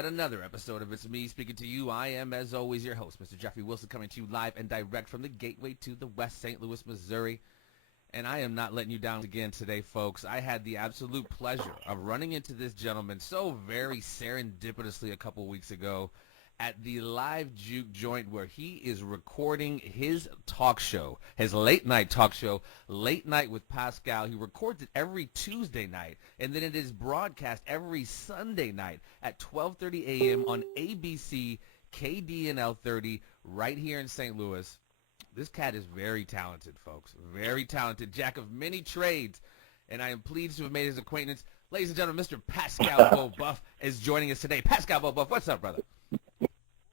yet another episode of It's Me Speaking to You. I am, as always, your host, Mr. Jeffrey Wilson, coming to you live and direct from the gateway to the West St. Louis, Missouri. And I am not letting you down again today, folks. I had the absolute pleasure of running into this gentleman so very serendipitously a couple weeks ago at the live juke joint where he is recording his talk show, his late night talk show, Late Night with Pascal. He records it every Tuesday night, and then it is broadcast every Sunday night at 12:30 a.m. on ABC KDNL 30 right here in St. Louis. This cat is very talented, folks. Very talented, jack of many trades, and I am pleased to have made his acquaintance. Ladies and gentlemen, Mr. Pascal Beauboeuf is joining us today. Pascal Beauboeuf, what's up, brother?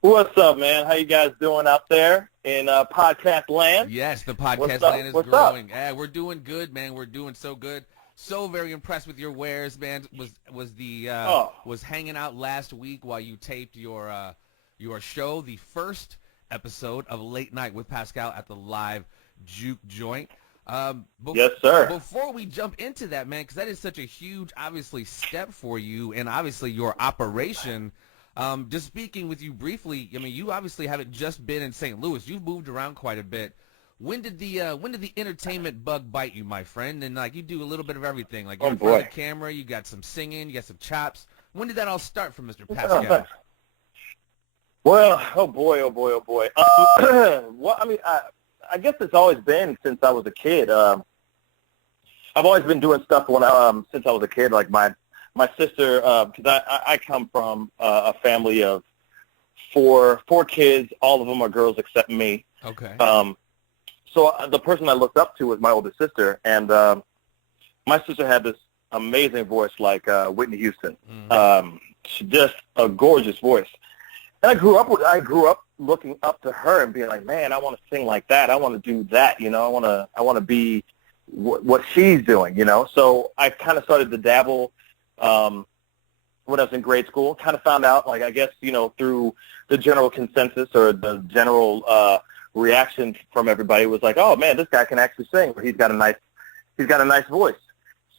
What's up, man? How you guys doing out there in podcast land? Yes, the podcast land is growing. Yeah, we're doing good, man. We're doing so good. So very impressed with your wares, man. Was hanging out last week while you taped your show, the first episode of Late Night with Pascal at the live juke joint. Yes, sir. Before we jump into that, man, because that is such a huge, obviously, step for you and obviously your operation. Just speaking with you briefly, I mean, you obviously haven't just been in St. Louis. You've moved around quite a bit. When did the entertainment bug bite you, my friend? And like you do a little bit of everything. Like you're in front of the camera, you got some singing, you got some chops. When did that all start for Mr. Pascal? Well, oh boy. Well, I mean, I guess it's always been since I was a kid. I've always been doing stuff since I was a kid. Like my sister, because I come from a family of four kids. All of them are girls except me. Okay. So the person I looked up to was my older sister, and my sister had this amazing voice like Whitney Houston. Mm-hmm. She just a gorgeous voice. And I grew up looking up to her and being like, man, I want to sing like that. I want to do that. You know, I want to be what she's doing. You know, so I kind of started to dabble. When I was in grade school, kind of found out, like, I guess, you know, through the general consensus or the general reaction from everybody was like, oh man, this guy can actually sing, or he's got a nice voice.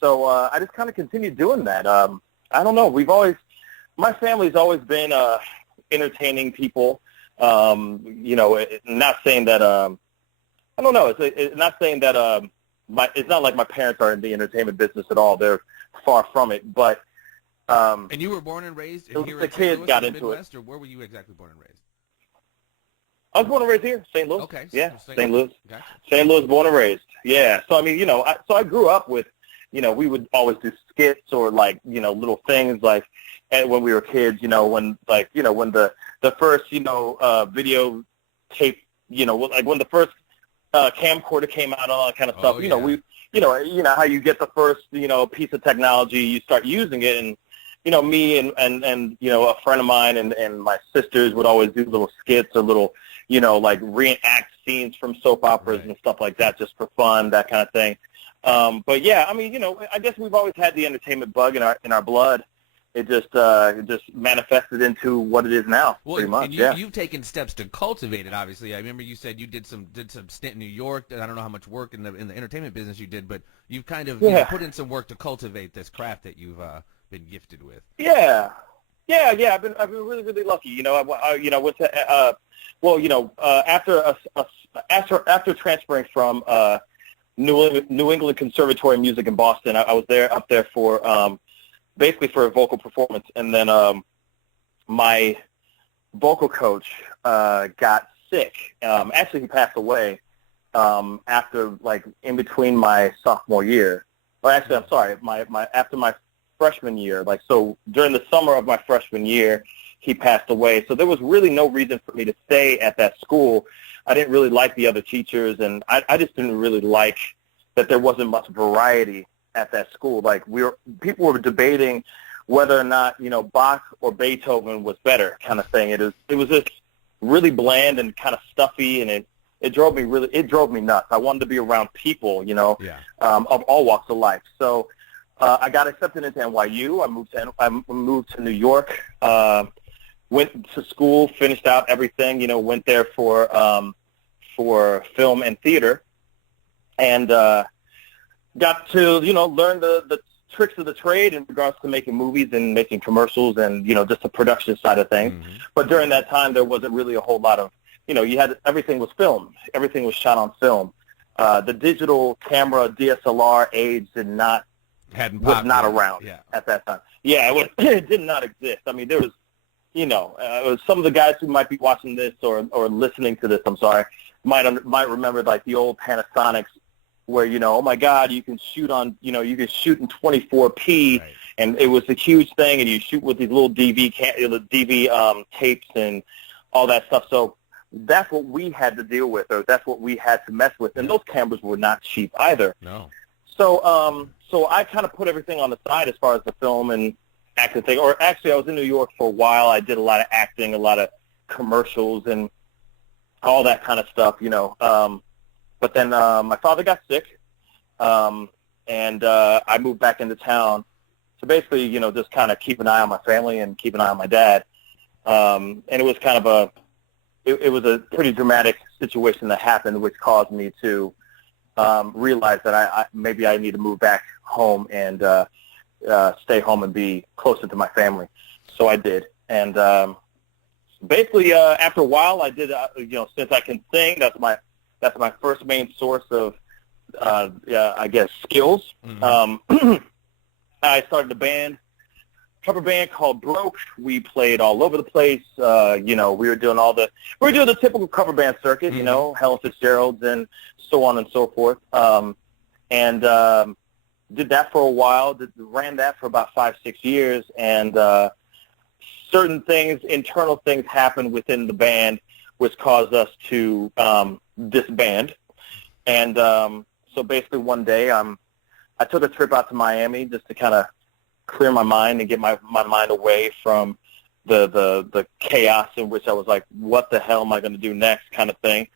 So I just kind of continued doing that. I don't know. My family's always been entertaining people. You know, not saying that. I don't know. It's not saying that. It's not like my parents are in the entertainment business at all. They're far from it, but and you were born and raised here in St. Louis, got in the into Midwest, it. or where were you exactly born and raised? I was born and raised here, St. Louis. Okay, yeah, St. Louis. Louis. Gotcha. St. Louis, born and raised. Yeah. So I mean, you know, I grew up with, you know, we would always do skits or like, you know, little things like, and when we were kids, you know, when the first, you know, video tape, you know, like when the first camcorder came out, all that kind of stuff. Oh, you know, yeah. you know how you get the first, you know, piece of technology, you start using it, and you know, me and you know, a friend of mine and my sisters would always do little skits or little, you know, like reenact scenes from soap operas and stuff like that, just for fun, that kind of thing. But yeah, I mean, you know, I guess we've always had the entertainment bug in our blood. It just manifested into what it is now, pretty much. And you've taken steps to cultivate it. Obviously, I remember you said you did some stint in New York. I don't know how much work in the entertainment business you did, but you've kind of put in some work to cultivate this craft that you've been gifted with. Yeah. I've been really, really lucky. You know, I went to after transferring from New England Conservatory of Music in Boston, I was up there for basically for a vocal performance, and then my vocal coach got sick. Actually, he passed away after, like, in between my sophomore year. Or actually, I'm sorry, after my freshman year. Like, so during the summer of my freshman year, he passed away. So there was really no reason for me to stay at that school. I didn't really like the other teachers, and I just didn't really like that there wasn't much variety at that school. Like, people were debating whether or not, you know, Bach or Beethoven was better, kind of thing. It was just really bland and kind of stuffy, and it drove me nuts. I wanted to be around people, you know, of all walks of life. So I got accepted into NYU. I moved to New York. Went to school, finished out everything. You know, went there for film and theater, and got to, you know, learn the tricks of the trade in regards to making movies and making commercials and, just the production side of things. Mm-hmm. But during that time, there wasn't really a whole lot of, everything was filmed. Everything was shot on film. The digital camera DSLR age was not around at that time. Yeah, it did not exist. I mean, there was, some of the guys who might be watching this or listening to this, I'm sorry, might remember like the old Panasonics where, oh my God, you can shoot in 24p, right. And it was a huge thing, and you shoot with these little DV tapes and all that stuff. So that's what we had to deal with, or that's what we had to mess with, and those cameras were not cheap either. No. So, so I kind of put everything on the side as far as the film and acting thing. Or actually, I was in New York for a while. I did a lot of acting, a lot of commercials, and all that kind of stuff, But then my father got sick, and I moved back into town to basically, just kind of keep an eye on my family and keep an eye on my dad. And it was kind of it was a pretty dramatic situation that happened, which caused me to realize that maybe I need to move back home and stay home and be closer to my family. So I did. And basically, after a while, I did, since I can sing, that's my first main source of, I guess, skills. Mm-hmm. I started a cover band called Broke. We played all over the place. We were doing the typical cover band circuit, mm-hmm. Helen Fitzgerald's and so on and so forth. And did that for a while. Ran that for about 5-6 years, and certain things, internal things happened within the band, which caused us to disband. And so basically one day I took a trip out to Miami just to kind of clear my mind and get my mind away from the chaos in which I was like, what the hell am I going to do next kind of thing.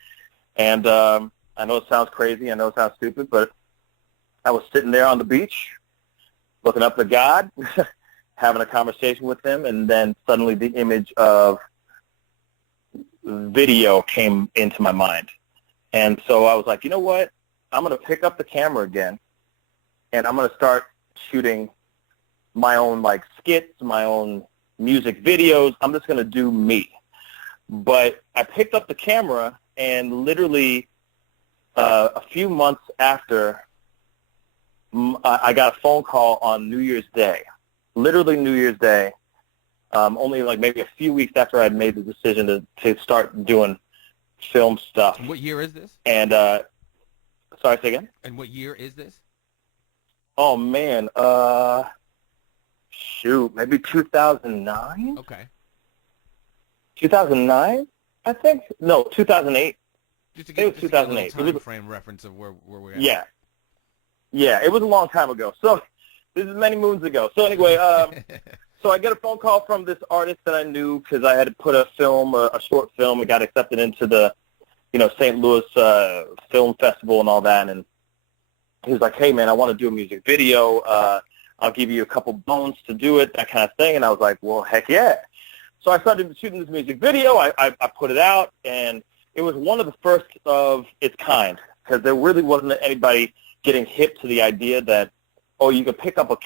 And I know it sounds crazy. I know it sounds stupid, but I was sitting there on the beach looking up to God, having a conversation with him, and then suddenly the image of video came into my mind. And so I was like, you know what? I'm going to pick up the camera again, and I'm going to start shooting my own, skits, my own music videos. I'm just going to do me. But I picked up the camera, and literally a few months after, I got a phone call on New Year's Day, literally New Year's Day, only maybe a few weeks after I had made the decision to start doing film stuff. And what year is this? And, sorry, say again? And what year is this? Oh, man, maybe 2009? Okay. 2009, I think? No, 2008. It was 2008. Time frame reference of where we're at. Yeah. Yeah, it was a long time ago. So this is many moons ago. So anyway, so I get a phone call from this artist that I knew because I had put a short film. It got accepted into the, St. Louis Film Festival and all that. And he was like, hey, man, I want to do a music video. I'll give you a couple bones to do it, that kind of thing. And I was like, well, heck yeah. So I started shooting this music video. I put it out, and it was one of the first of its kind because there really wasn't anybody getting hip to the idea that, oh, you could pick up a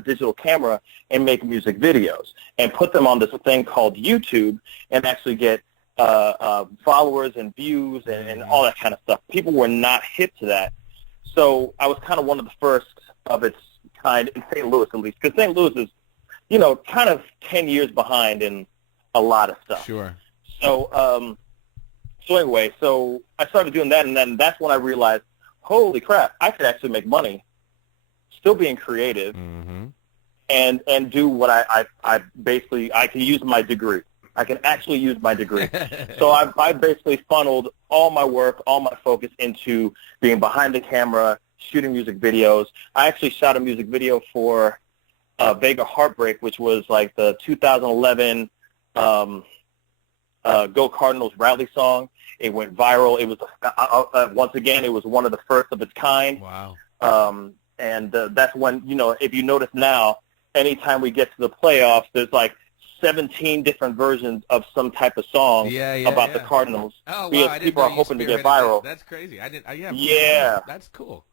digital camera, and make music videos and put them on this thing called YouTube and actually get followers and views and all that kind of stuff. People were not hip to that. So I was kind of one of the first of its kind in St. Louis, at least, because St. Louis is, kind of 10 years behind in a lot of stuff. Sure. So, anyway, so I started doing that, and then that's when I realized, holy crap, I could actually make money still being creative, mm-hmm. and do what I basically, I can use my degree. I can actually use my degree. So I basically funneled all my work, all my focus into being behind the camera, shooting music videos. I actually shot a music video for Vega Heartbreak, which was the 2011 Go Cardinals rally song. It went viral. It was, once again, it was one of the first of its kind. Wow. And that's when, if you notice now, anytime we get to the playoffs, there's 17 different versions of some type of song about the Cardinals. Oh, wow. Because people are hoping to get viral. That's crazy. Yeah. That's cool.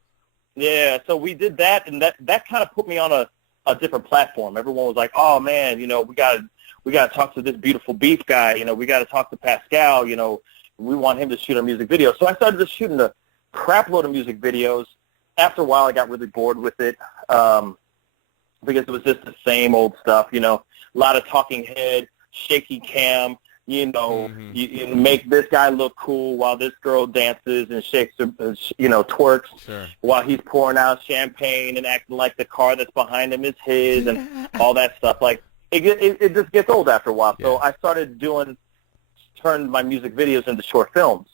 Yeah, so we did that, and that kind of put me on a different platform. Everyone was like, "Oh man, we gotta talk to this beautiful beef guy. We gotta talk to Pascal. We want him to shoot our music video." So I started just shooting a crap load of music videos. After a while, I got really bored with it because it was just the same old stuff. A lot of talking head, shaky cam. You make this guy look cool while this girl dances and shakes her, twerks, sure, while he's pouring out champagne and acting like the car that's behind him is his and all that stuff. Like, it just gets old after a while. Yeah. So I started turned my music videos into short films.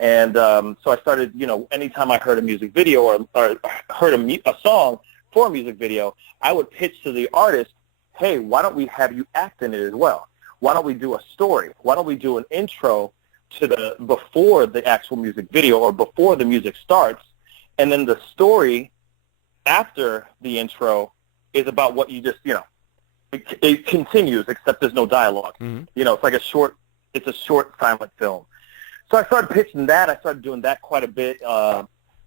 And so I started, anytime I heard a music video or heard a song for a music video, I would pitch to the artist, hey, why don't we have you act in it as well? Why don't we do a story? Why don't we do an intro before the actual music video or before the music starts, and then the story after the intro is about what you just, it continues except there's no dialogue. Mm-hmm. It's like it's a short silent film. So I started pitching that. I started doing that quite a bit.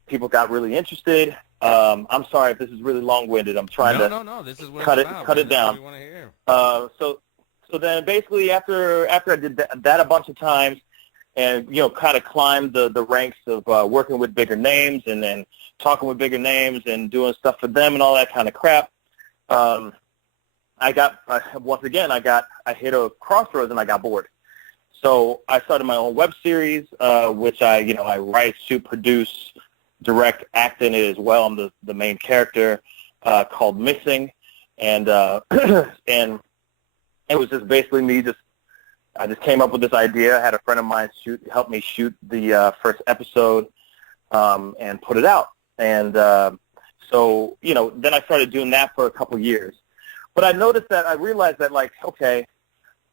People got really interested. I'm sorry if this is really long-winded. I'm trying to No. This is what cut it's it about, cut man. it That's down. what we want to hear. So then basically after I did that a bunch of times and, kind of climbed the ranks of working with bigger names and then talking with bigger names and doing stuff for them and all that kind of crap, I hit a crossroads and I got bored. So I started my own web series, which I write, shoot, produce, direct, act in it as well. I'm the main character, called Missing. And and it was just basically I just came up with this idea. I had a friend of mine help me shoot the first episode and put it out. And so, then I started doing that for a couple years. But I realized that, like, okay,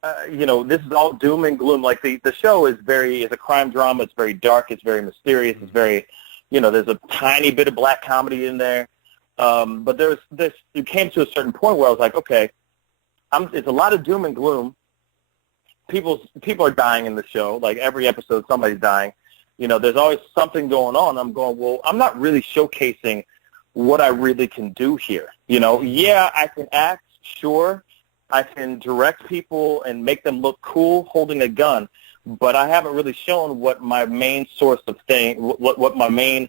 this is all doom and gloom. Like, the show is a crime drama. It's very dark. It's very mysterious. It's very, there's a tiny bit of black comedy in there. But it came to a certain point where I was like, okay, it's a lot of doom and gloom. People are dying in the show. Like, every episode, somebody's dying. There's always something going on. I'm going, well, I'm not really showcasing what I really can do here. Yeah, I can act, sure. I can direct people and make them look cool holding a gun, but I haven't really shown what my main source of what my main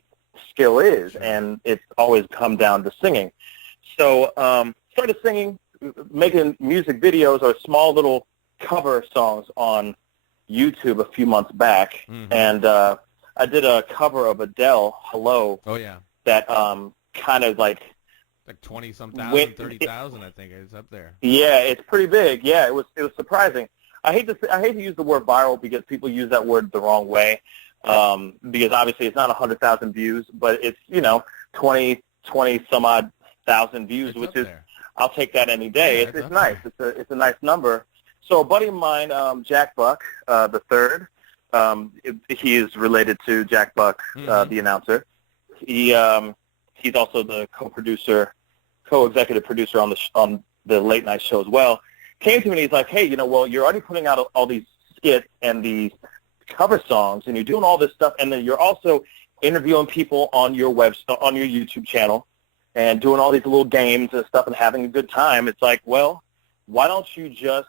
skill is, and it's always come down to singing. So started singing, making music videos or small little cover songs on YouTube a few months back, and I did a cover of Adele, Hello. Oh, yeah. That kind of like 20-some thousand, 30,000, I think it's up there. Yeah, it's pretty big. Yeah, it was surprising. I hate to use the word viral because people use that word the wrong way. Because obviously it's not 100,000 views, but it's 20 some odd thousand views, which is there. I'll take that any day. Yeah, it's nice. It's a nice number. So a buddy of mine, Jack Buck the third, he is related to Jack Buck, the announcer. He's also the co-executive producer on the late night show as well. Came to me and he's like, hey, you're already putting out all these skits and these cover songs, and you're doing all this stuff, and then you're also interviewing people on your YouTube channel and doing all these little games and stuff and having a good time. It's like, well, why don't you just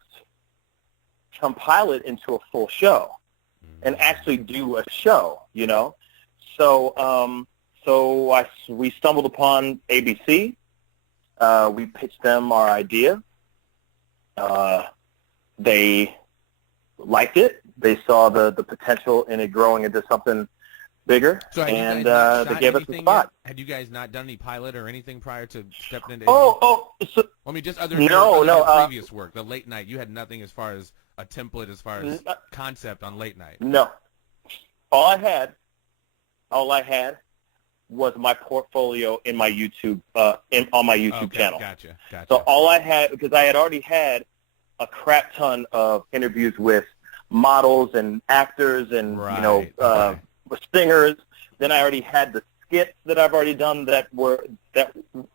compile it into a full show and actually do a show, So we stumbled upon ABC. We pitched them our idea. They liked it. They saw the potential in it growing into something bigger, so and they gave us the spot. Had you guys not done any pilot or anything prior to stepping into? Just other than previous work, the late night. You had nothing as far as a template, as far as concept on late night. No, all I had was my portfolio in my YouTube on my YouTube channel. Gotcha. So all I had, because I had already had a crap ton of interviews with models and actors and singers. Then I already had the skits that I've already done that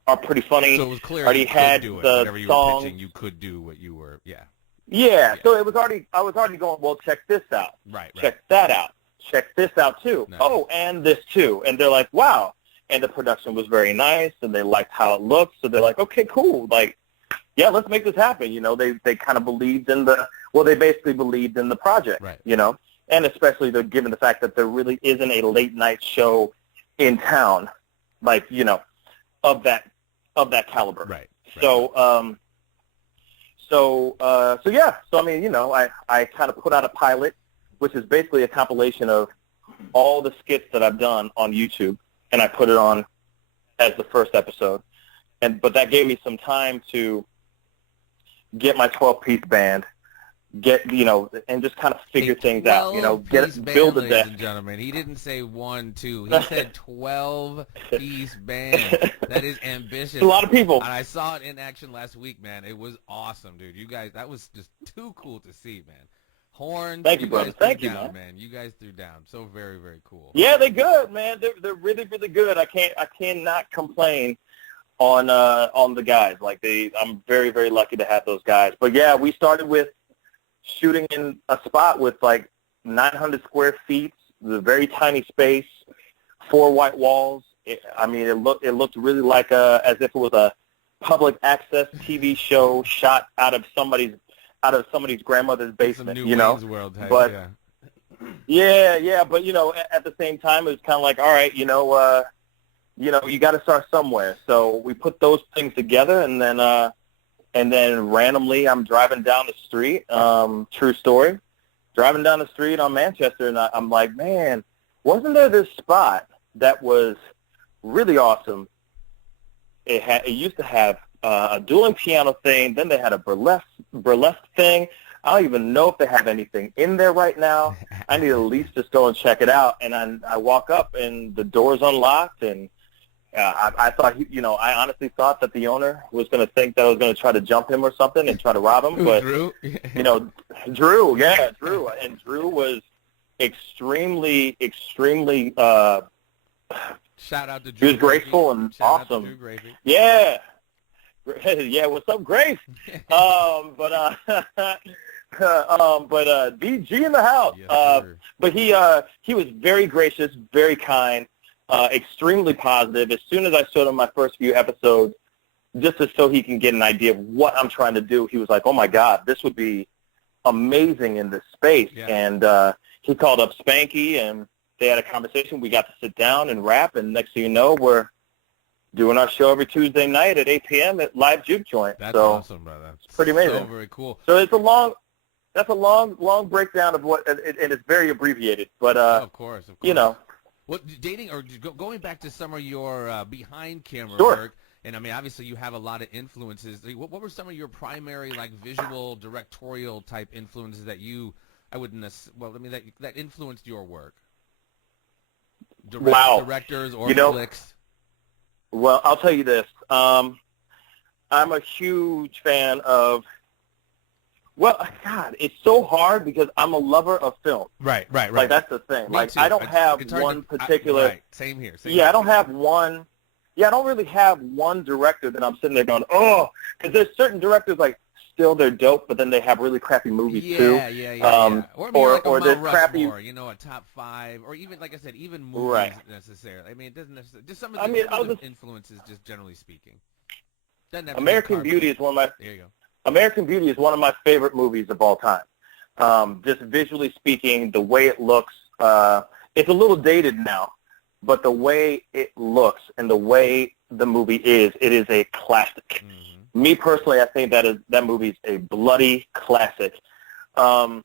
are pretty funny. So it was clear. I already had do it. the Whatever you songs. were pitching, you could do what you were. Yeah. So it was already. I was already going. Well, check this out. Right. Check that out. Check this out too. Nice. Oh, and this too. And they're like, wow, and the production was very nice, and they liked how it looked. So they're like, okay, cool. Like, yeah, let's make this happen. You know, they kind of believed in they basically believed in the project, right. You know, and especially given the fact that there really isn't a late night show in town, like, you know, of that caliber. Right. So, so yeah. So, I mean, you know, I kind of put out a pilot, which is basically a compilation of all the skits that I've done on YouTube, and I put it on as the first episode. But that gave me some time to get my 12-piece band, you know, and just kind of figure things out, you know, build a deck. Ladies and gentlemen, he didn't say 1, 2. He said 12-piece band. That is ambitious. It's a lot of people. And I saw it in action last week, man. It was awesome, dude. You guys, that was just too cool to see, man. Horns. Thank you, brother. Thank you, man. You guys threw down. So very, very cool. Yeah, they're good, man. They're really, really good. I cannot complain on the guys. Like, I'm very, very lucky to have those guys. But yeah, we started with shooting in a spot with like 900 square feet, the very tiny space, 4 white walls. It looked really like as if it was a public access TV show shot out of somebody's grandmother's basement, Some new you know. World type, but yeah. But you know, at the same time, it was kind of like, all right, you know, you got to start somewhere. So we put those things together, and then randomly, I'm driving down the street. True story, driving down the street on Manchester, and I'm like, man, wasn't there this spot that was really awesome? It used to have a dueling piano thing. Then they had a burlesque thing. I don't even know if they have anything in there right now. I need to at least just go and check it out. And I walk up, and the door's unlocked, and I thought, I honestly thought that the owner was going to think that I was going to try to jump him or something and try to rob him. But, Drew? Drew, yeah, Drew. And Drew was extremely, shout out to Drew. He was graceful and awesome. Yeah. Yeah, what's up, Grace? But BG in the house. Yes, but he was very gracious, very kind, extremely positive. As soon as I showed him my first few episodes, just so he can get an idea of what I'm trying to do, he was like, "Oh my God, this would be amazing in this space." Yeah. And he called up Spanky, and they had a conversation. We got to sit down and rap, and next thing you know, we're doing our show every Tuesday night at 8 p.m. at Live Juke Joint. That's awesome, brother. It's pretty amazing. So very cool. So it's a long breakdown of what, and it's very abbreviated. But of course. you know, what dating or going back to some of your behind camera Sure. work, and I mean, obviously you have a lot of influences. What were some of your primary like visual directorial type influences that that influenced your work? Directors or flicks. Well, I'll tell you this. I'm a huge fan of. Well, God, it's so hard because I'm a lover of film. Right. Like, that's the thing. Me too. I don't have one particular. Right. Same here. I don't have one. Yeah, I don't really have one director that I'm sitting there going, oh, because there's certain directors like still they're dope, but then they have really crappy movies too. Yeah. Or there's crappy. A top 5, or even like I said, even movies Right. necessarily. I mean, it doesn't necessarily. Just some of the influences, just generally speaking. American Beauty is one of my. There you go. American Beauty is one of my favorite movies of all time. Just visually speaking, the way it looks, it's a little dated now, but the way it looks and the way the movie is, it is a classic. Mm-hmm. Me personally, I think that movie's a bloody classic. Man,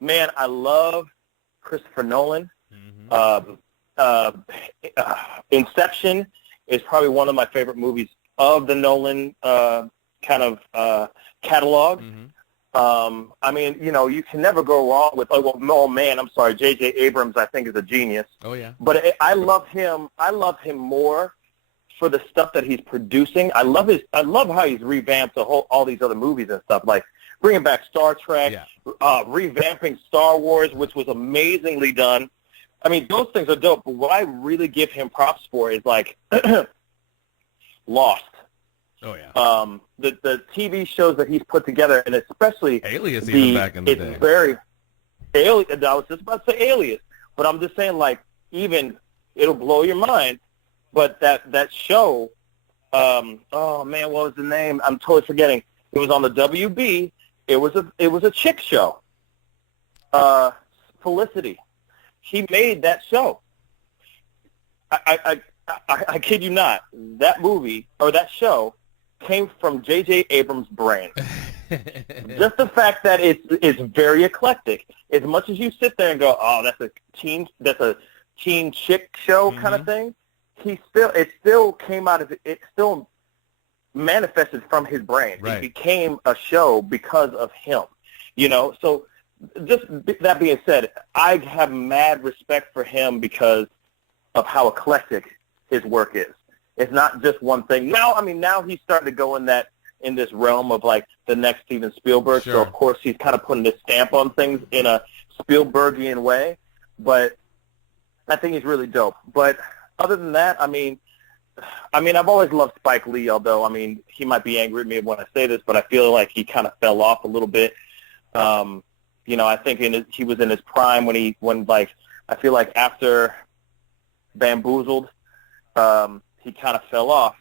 I love Christopher Nolan. Mm-hmm. Inception is probably one of my favorite movies of the Nolan kind of catalog. Mm-hmm. I mean, you can never go wrong with. J.J. Abrams, I think, is a genius. Oh yeah. But I love him. I love him more for the stuff that he's producing. I love how he's revamped all these other movies and stuff, like bringing back Star Trek, revamping Star Wars, which was amazingly done. I mean, those things are dope. But what I really give him props for is like Lost. Oh yeah. The TV shows that he's put together, and especially Alias, even back in the day. It's very Alias. I was just about to say Alias, but I'm just saying, like, even it'll blow your mind. But that show, oh man, what was the name? I'm totally forgetting. It was on the WB. It was a chick show. Felicity. He made that show. I kid you not. That movie or that show came from J.J. Abrams' brain. Just the fact that it's very eclectic. As much as you sit there and go, oh, that's a teen chick show kind of thing. It still came out of it. Still manifested from his brain. Right. It became a show because of him. So just that being said, I have mad respect for him because of how eclectic his work is. It's not just one thing. Now he's starting to go in this realm of like the next Steven Spielberg. Sure. So of course he's kind of putting his stamp on things in a Spielbergian way. But I think he's really dope. But other than that, I've always loved Spike Lee, although, he might be angry at me when I say this, but I feel like he kind of fell off a little bit. I think he was in his prime when I feel like after Bamboozled, he kind of fell off.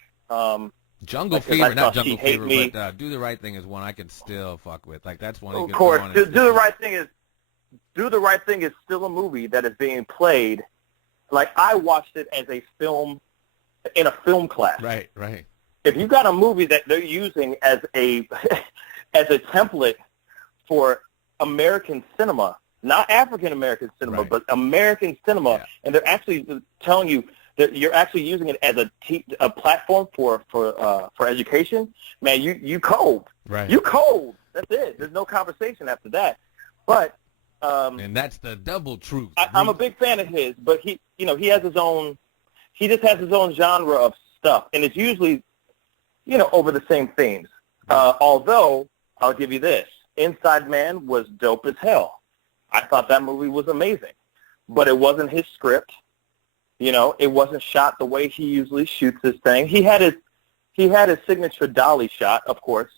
Jungle Fever, not Jungle Fever, but Do the Right Thing is one I can still fuck with. Like, that's one. Of course, Do the Right Thing is still a movie that is being played. Like, I watched it as a film in a film class. Right. If you got a movie that they're using as a as a template for American cinema, not African American cinema, but American cinema, and they're actually telling you that you're actually using it as a platform for education, man, you cold. Right. You cold. That's it. There's no conversation after that. But and that's the double truth. I'm a big fan of his, but he has his own. He just has his own genre of stuff, and it's usually, over the same themes. Although I'll give you this, Inside Man was dope as hell. I thought that movie was amazing, but it wasn't his script. It wasn't shot the way he usually shoots his thing. He had his signature dolly shot, of course,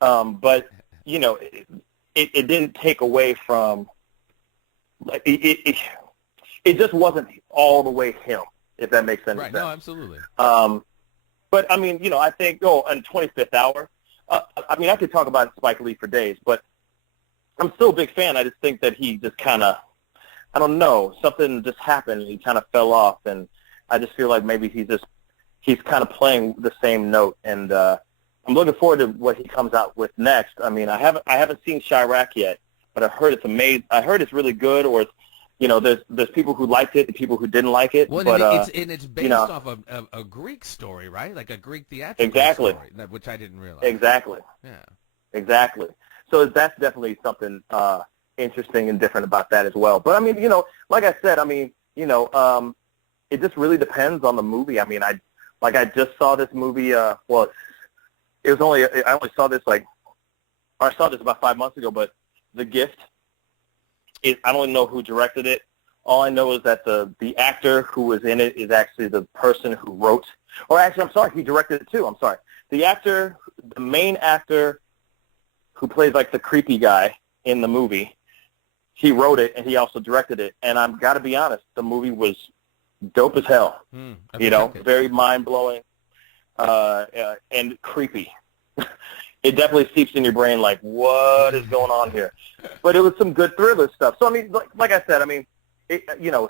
but it didn't take away from it just wasn't all the way him, if that makes sense. Right. No, absolutely. But I think on 25th Hour. I could talk about Spike Lee for days, but I'm still a big fan. I just think that he just kind of, I don't know, something just happened and he kind of fell off, and I just feel like maybe he's kind of playing the same note, and I'm looking forward to what he comes out with next. I haven't seen Chirac yet, but I heard it's amazing. I heard it's really good, or there's people who liked it and people who didn't like it. Well, but, it's based off of a Greek story, right? Like a Greek theatrical story, which I didn't realize. Exactly. Yeah. Exactly. So that's definitely something interesting and different about that as well. But like I said, it just really depends on the movie. I just saw this movie. I only saw this I saw this about 5 months ago. But The Gift. I don't know who directed it. All I know is that the actor who was in it is actually the person who wrote. Or actually, I'm sorry, he directed it too. I'm sorry. The main actor who plays like the creepy guy in the movie, he wrote it and he also directed it. And I've got to be honest, the movie was dope as hell. Very mind-blowing and creepy. It definitely seeps in your brain like, what is going on here? But it was some good thriller stuff. So, like I said,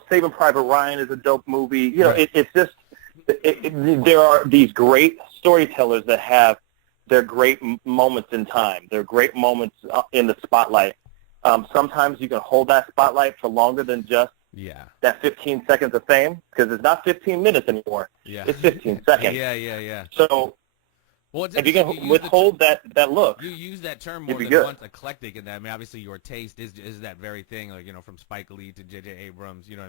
Saving Private Ryan is a dope movie. It's just there are these great storytellers that have their great moments in time. They're great moments in the spotlight. Sometimes you can hold that spotlight for longer than just that 15 seconds of fame, because it's not 15 minutes anymore. Yeah. It's 15 seconds. Yeah. So, if you can withhold that look, you use that term more than once, eclectic in that. Obviously your taste is that very thing, like, from Spike Lee to J.J. Abrams. You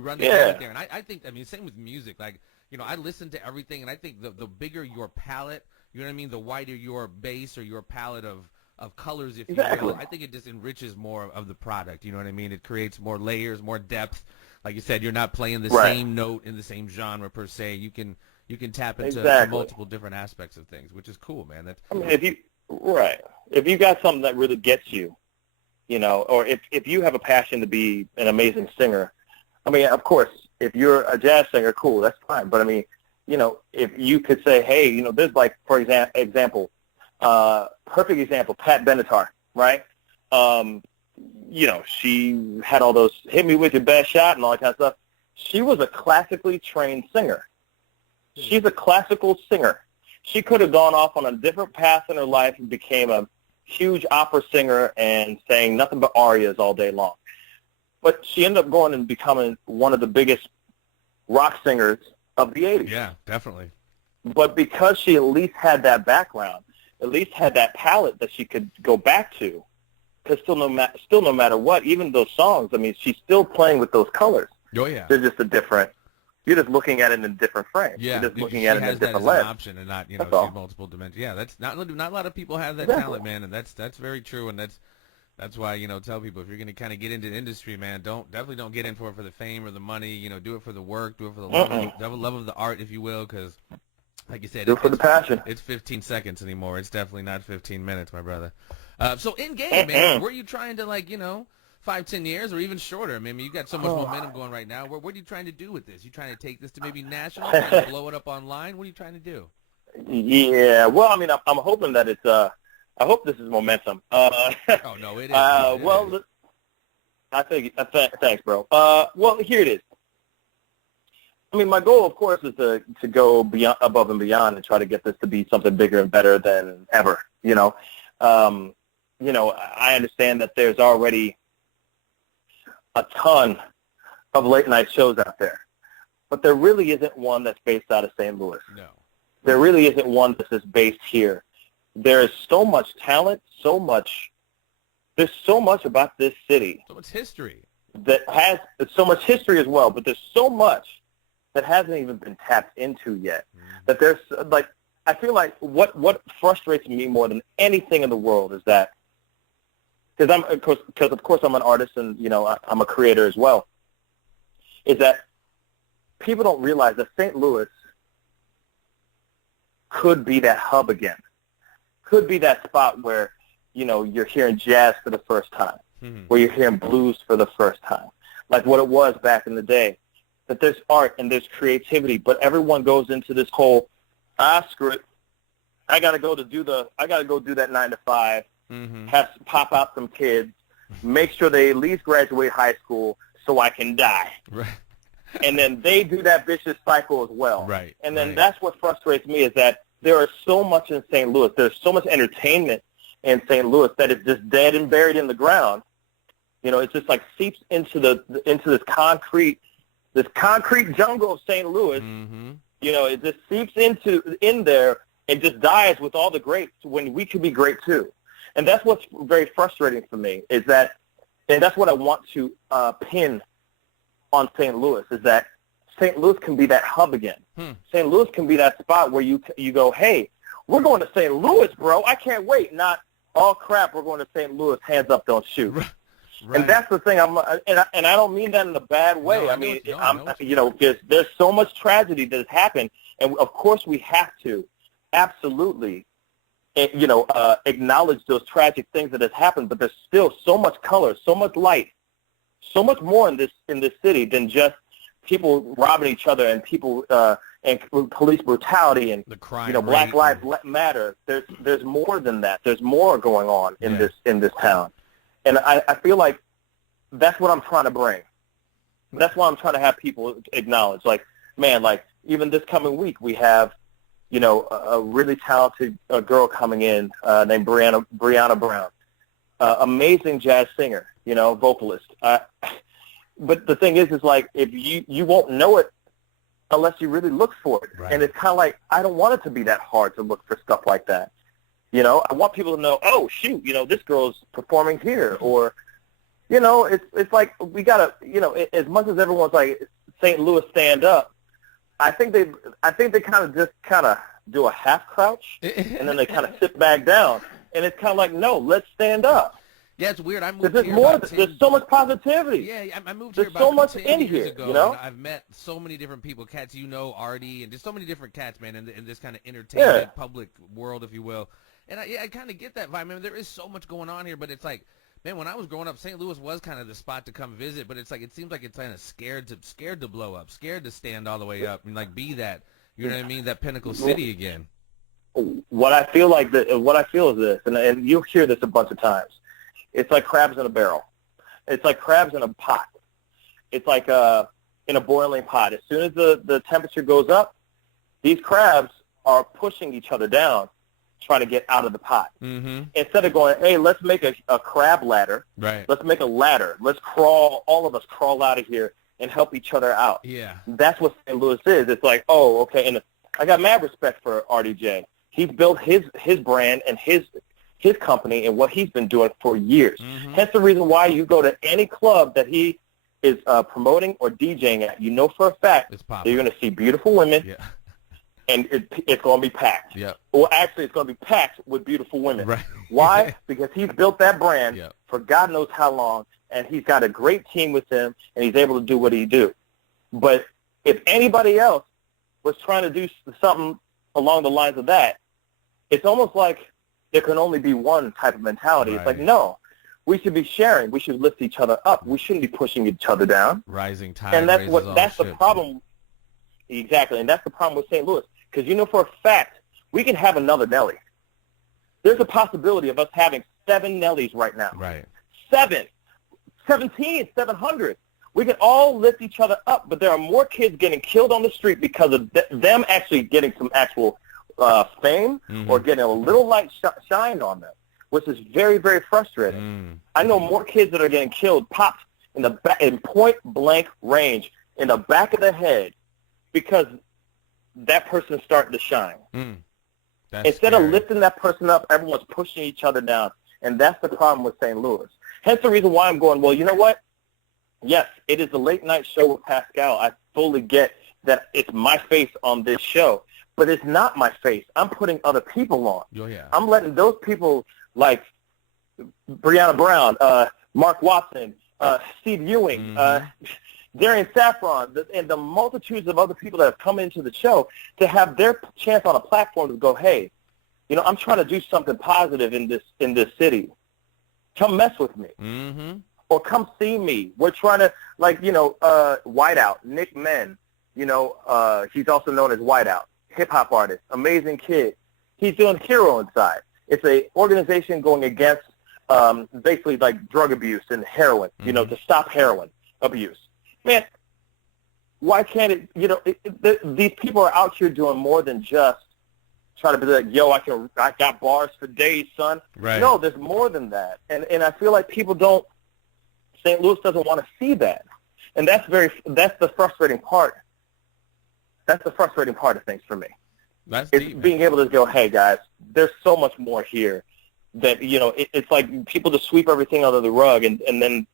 run the gamut there, and I think same with music. Like, I listen to everything, and I think the bigger your palette, the wider your base or your palette of colors, if you will, I think it just enriches more of the product. You know what I mean? It creates more layers, more depth. Like you said, you're not playing the same note in the same genre per se. You can tap into multiple different aspects of things, which is cool, man. That's if you got something that really gets you, or if you have a passion to be an amazing singer, of course, if you're a jazz singer, cool, that's fine. But I mean, you know, if you could say, hey, you know, there's like, for example, perfect example, Pat Benatar, right? You know, she had all those hit me with your best shot and all that kind of stuff. She was a classically trained singer. She's a classical singer. She could have gone off on a different path in her life and became a huge opera singer and sang nothing but arias all day long. But she ended up going and becoming one of the biggest rock singers of the 80s. Yeah, definitely. But because she at least had that background, at least had that palette that she could go back to, because still no matter what, even those songs, I mean, she's still playing with those colors. Oh, yeah. They're just a different, you're just looking at it in a different frame. Yeah, you're just looking at it in a different lens. lens. An option and not, you know, she's multiple dimensions. Yeah, that's not a lot of people have that talent, man, and that's very true, and that's why, you know, tell people if you're going to kind of get into the industry, man, definitely don't get in for the fame or the money. You know, do it for the work, do it for the love of the art, if you will, because, like you said, do it for the passion. It's 15 seconds anymore. It's definitely not 15 minutes, my brother. So in game, man, were you trying to, like, you know, 5-10 years or even shorter? I mean, you got so much momentum going right now. What are you trying to do with this? You trying to take this to maybe national, trying to blow it up online? What are you trying to do? Yeah, well, I mean, I'm hoping that it's I hope this is momentum. Oh no, it is. Well, I think thanks, bro. Well, here it is. I mean, my goal, of course, is to go beyond, above and beyond, and try to get this to be something bigger and better than ever. You know, I understand that there's already a ton of late night shows out there, but there really isn't one that's based out of St. Louis. No, there really isn't one that's just based here. There is so much talent, there's so much about this city. So much history. That has so much history as well, but there's so much that hasn't even been tapped into yet. That there's, like, I feel like what frustrates me more than anything in the world is that, because of course I'm an artist and, you know, I'm a creator as well, is that people don't realize that St. Louis could be that hub again. Could be that spot where, you know, you're hearing jazz for the first time, where you're hearing blues for the first time, like what it was back in the day. That there's art and there's creativity, but everyone goes into this whole, screw it, I gotta go do that 9 to 5, have to pop out some kids, make sure they at least graduate high school so I can die. Right. And then they do that vicious cycle as well. Right. And then that's what frustrates me, is that there is so much in St. Louis. There's so much entertainment in St. Louis that is just dead and buried in the ground. You know, it just like seeps into this concrete jungle of St. Louis. You know, it just seeps in there and just dies with all the greats when we could be great too. And that's what's very frustrating for me, is that, and that's what I want to pin on St. Louis, is that St. Louis can be that hub again. St. Louis can be that spot where you go, hey, we're going to St. Louis, bro. I can't wait. Not, oh, crap, we're going to St. Louis. Hands up, don't shoot. Right. And that's the thing. And I don't mean that in a bad way. No, you know, because there's so much tragedy that has happened, and of course we have to absolutely, you know, acknowledge those tragic things that has happened. But there's still so much color, so much light, so much more in this city than just people robbing each other and people and police brutality and the crime, you know, Black Lives Matter. There's more than that. There's more going on in this town, and I feel like that's what I'm trying to bring. That's why I'm trying to have people acknowledge, like, man, like even this coming week we have, you know, a really talented girl coming in named Brianna Brown, amazing jazz singer, you know, vocalist. But the thing is like, if you won't know it unless you really look for it. Right. And it's kind of like, I don't want it to be that hard to look for stuff like that. You know, I want people to know, oh, shoot, you know, this girl's performing here. Or, you know, it's like we got to, you know, as much as everyone's like, St. Louis stand up, I think they kind of do a half crouch, and then they kind of sit back down. And it's kind of like, no, let's stand up. Yeah, it's weird. I moved here there's so much positivity. Yeah, I moved here about so much 10 years here, ago. You know? And I've met so many different people, cats you know, Artie, and just so many different cats, man, in this kind of entertainment public world, if you will. And I kind of get that vibe. I mean, there is so much going on here, but it's like Man, when I was growing up, St. Louis was kind of the spot to come visit, but it's like it seems like it's kind of scared to blow up, scared to stand all the way up and like be that, you know what I mean, that pinnacle city again. What I feel is this, and you'll hear this a bunch of times. It's like crabs in a barrel. It's like crabs in a pot. It's like in a boiling pot. As soon as the temperature goes up, these crabs are pushing each other down, trying to get out of the pot. Mm-hmm. Instead of going, hey, let's make a crab ladder. Right. Let's make a ladder. Let's all of us crawl out of here and help each other out. Yeah. That's what St. Louis is. It's like, oh, okay. And I got mad respect for RDJ. He's built his brand and his company and what he's been doing for years. Mm-hmm. That's the reason why you go to any club that he is promoting or DJing at, you know for a fact that you're going to see beautiful women. Yeah. And it's going to be packed. Yep. Well, actually, it's going to be packed with beautiful women. Right. Why? Because he's built that brand Yep. for God knows how long, and he's got a great team with him, and he's able to do what he do. But if anybody else was trying to do something along the lines of that, it's almost like there can only be one type of mentality. Right. It's like, no, we should be sharing. We should lift each other up. We shouldn't be pushing each other down. Rising tide. And that's the problem. Exactly, and that's the problem with St. Louis. Because you know for a fact, we can have another Nelly. There's a possibility of us having 7 Nellies right now. Right. 17, 700. We can all lift each other up, but there are more kids getting killed on the street because of them actually getting some actual fame or getting a little light shine on them, which is very, very frustrating. I know more kids that are getting killed, popped in point-blank range in the back of the head because that person's starting to shine. Instead of lifting that person up, everyone's pushing each other down, and that's the problem with St. Louis. Hence the reason why I'm going, well, you know what? Yes, it is a late-night show with Pascal. I fully get that it's my face on this show, but it's not my face. I'm putting other people on. Oh, yeah. I'm letting those people like Brianna Brown, Mark Watson, Steve Ewing, Darian Saffron, and the multitudes of other people that have come into the show to have their chance on a platform to go, hey, you know, I'm trying to do something positive in this city. Come mess with me. Or come see me. We're trying to, like, you know, Whiteout, Nick Men, you know, he's also known as Whiteout, hip-hop artist, amazing kid. He's doing Hero Inside. It's a organization going against basically like drug abuse and heroin, you know, to stop heroin abuse. Man, why can't it, you know, these people are out here doing more than just trying to be like, yo, I got bars for days, son. Right. No, there's more than that. And I feel like St. Louis doesn't want to see that. And that's the frustrating part. That's the frustrating part of things for me. That's it's deep, being able to go, hey, guys, there's so much more here that, you know, it's like people just sweep everything under the rug and then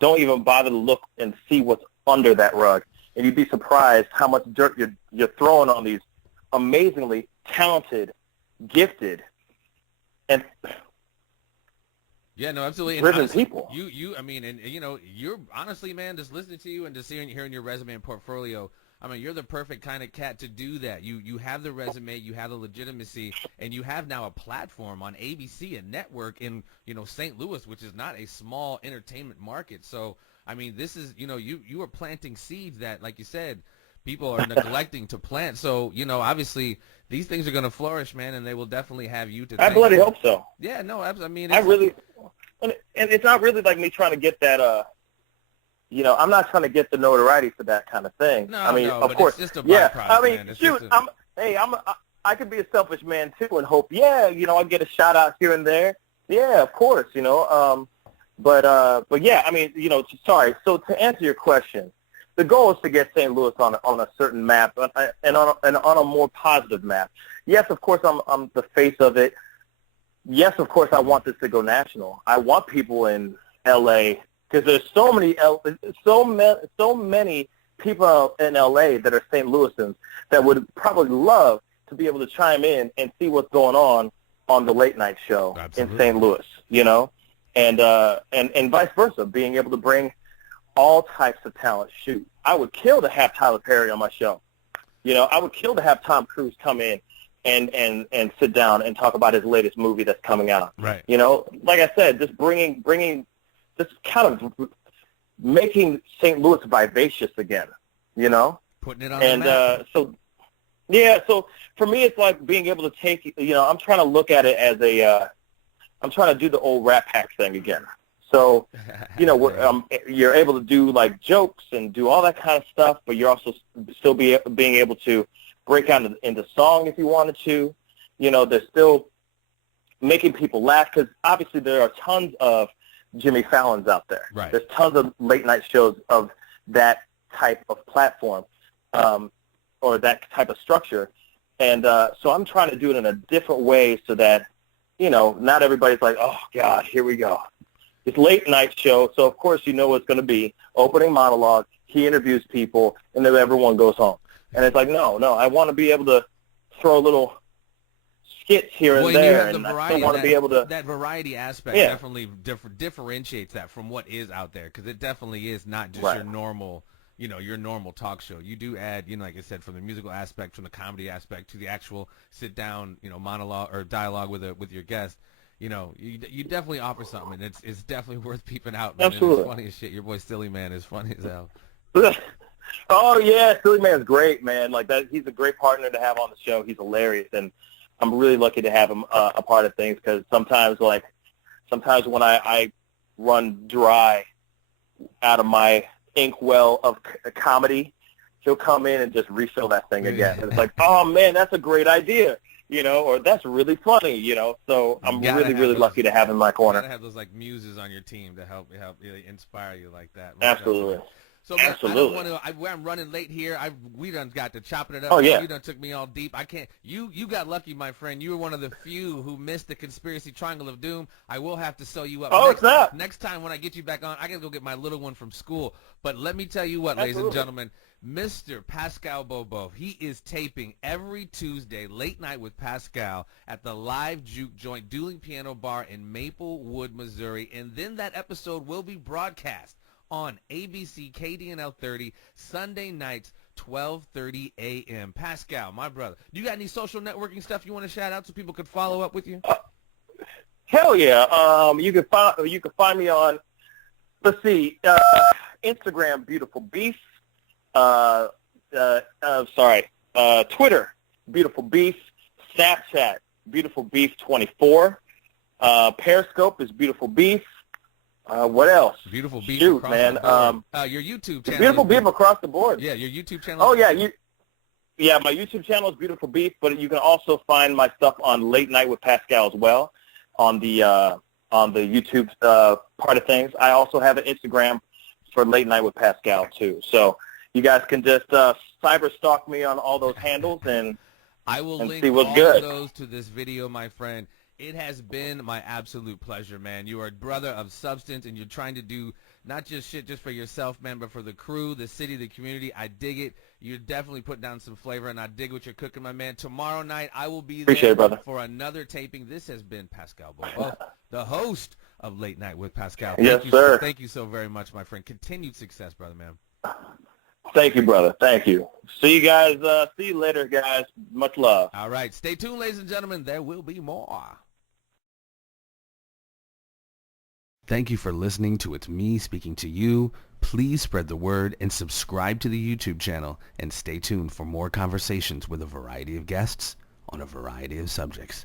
don't even bother to look and see what's under that rug. And you'd be surprised how much dirt you're throwing on these amazingly talented, gifted, and yeah, no, absolutely. driven honestly, people. I mean, and you know, you're honestly, man, just listening to you and just hearing your resume and portfolio. I mean, you're the perfect kind of cat to do that. You have the resume, you have the legitimacy, and you have now a platform on ABC, a network in, you know, St. Louis, which is not a small entertainment market. So, I mean, this is, you know, you are planting seeds that, like you said, people are neglecting to plant. So, you know, obviously these things are going to flourish, man, and they will definitely have you to I bloody hope so. Yeah, no, I mean, and it's not really like me trying to get that, you know, I'm not trying to get the notoriety for that kind of thing. No, I mean, no, of but course, it's just a yeah. byproduct, I mean, man. shoot, I could be a selfish man too and hope, yeah, you know, I get a shout out here and there. Yeah, of course, you know. But yeah, I mean, you know, sorry. So to answer your question, the goal is to get St. Louis on a certain map and on a more positive map. Yes, of course, I'm the face of it. Yes, of course, I want this to go national. I want people in L.A. because there's so many people in L.A. that are St. Louisans that would probably love to be able to chime in and see what's going on the late night show in St. Louis, you know, and vice versa, being able to bring all types of talent. Shoot, I would kill to have Tyler Perry on my show. You know, I would kill to have Tom Cruise come in and sit down and talk about his latest movie that's coming out. Right. You know, like I said, just bringing just kind of making St. Louis vivacious again, you know? Putting it on the map. So for me, it's like being able to take, I'm trying to look at it as I'm trying to do the old Rat Pack thing again. So, you're able to do like jokes and do all that kind of stuff, but you're also still being able to break out into song if you wanted to. They're still making people laugh because obviously there are tons of Jimmy Fallons out there. Right. There's tons of late night shows of that type of platform or that type of structure. And so I'm trying to do it in a different way so that, not everybody's like, oh, God, here we go. It's late night show, so of course you know what it's going to be. Opening monologue, he interviews people, and then everyone goes home. And it's like, no, I want to be able to throw little skits here and there, and I still want to be able to. That variety aspect definitely differentiates that from what is out there, because it definitely is not just your normal, your normal talk show. You do add, like I said, from the musical aspect, from the comedy aspect, to the actual sit down, monologue or dialogue with your guest. You definitely offer something, and it's definitely worth peeping out. Man. Absolutely. It's funny as shit. Your boy Silly Man is funny as hell. Oh yeah, Silly Man's great, man. Like that, he's a great partner to have on the show. He's hilarious, and I'm really lucky to have him a part of things, because sometimes when I run dry out of my inkwell of comedy, he'll come in and just refill that thing again. And it's like, oh man, that's a great idea, or that's really funny, So I'm really lucky to have him in my corner. You gotta have those like muses on your team to help really inspire you like that. Absolutely. So Absolutely. I'm running late here. We done got to chopping it up. Oh yeah. You done took me all deep. I can't. You got lucky, my friend. You were one of the few who missed the conspiracy triangle of doom. I will have to sew you up. Oh, it's not. Next time when I get you back on, I gotta go get my little one from school. But let me tell you what, ladies and gentlemen, Mr. Pascal Beauboeuf, he is taping every Tuesday, late night with Pascal at the Live Juke Joint Dueling Piano Bar in Maplewood, Missouri, and then that episode will be broadcast on ABC KDNL 30 Sunday nights, 12:30 a.m. Pascal, my brother, do you got any social networking stuff you want to shout out so people could follow up with you? Hell yeah. You can find me on, let's see, Instagram, Beautiful Beef. Twitter, Beautiful Beef. Snapchat, Beautiful Beef 24. Periscope is Beautiful Beef. What else? Beautiful Beef. Shoot, man. Your YouTube channel. Beautiful Beef across the board. Yeah, your YouTube channel. Oh yeah, my YouTube channel is Beautiful Beef, but you can also find my stuff on Late Night with Pascal as well, on the YouTube part of things. I also have an Instagram for Late Night with Pascal too. So you guys can just cyber stalk me on all those handles, and I will link see what's all good. of those to this video, my friend. It has been my absolute pleasure, man. You are a brother of substance, and you're trying to do not just shit just for yourself, man, but for the crew, the city, the community. I dig it. You're definitely putting down some flavor, and I dig what you're cooking, my man. Tomorrow night, I will be there for another taping. This has been Pascal Beauboeuf, the host of Late Night with Pascal. Yes, sir. Thank you so very much, my friend. Continued success, brother, man. Thank you, brother. Thank you. See you guys. See you later, guys. Much love. All right. Stay tuned, ladies and gentlemen. There will be more. Thank you for listening to It's Me Speaking to You. Please spread the word and subscribe to the YouTube channel, and stay tuned for more conversations with a variety of guests on a variety of subjects.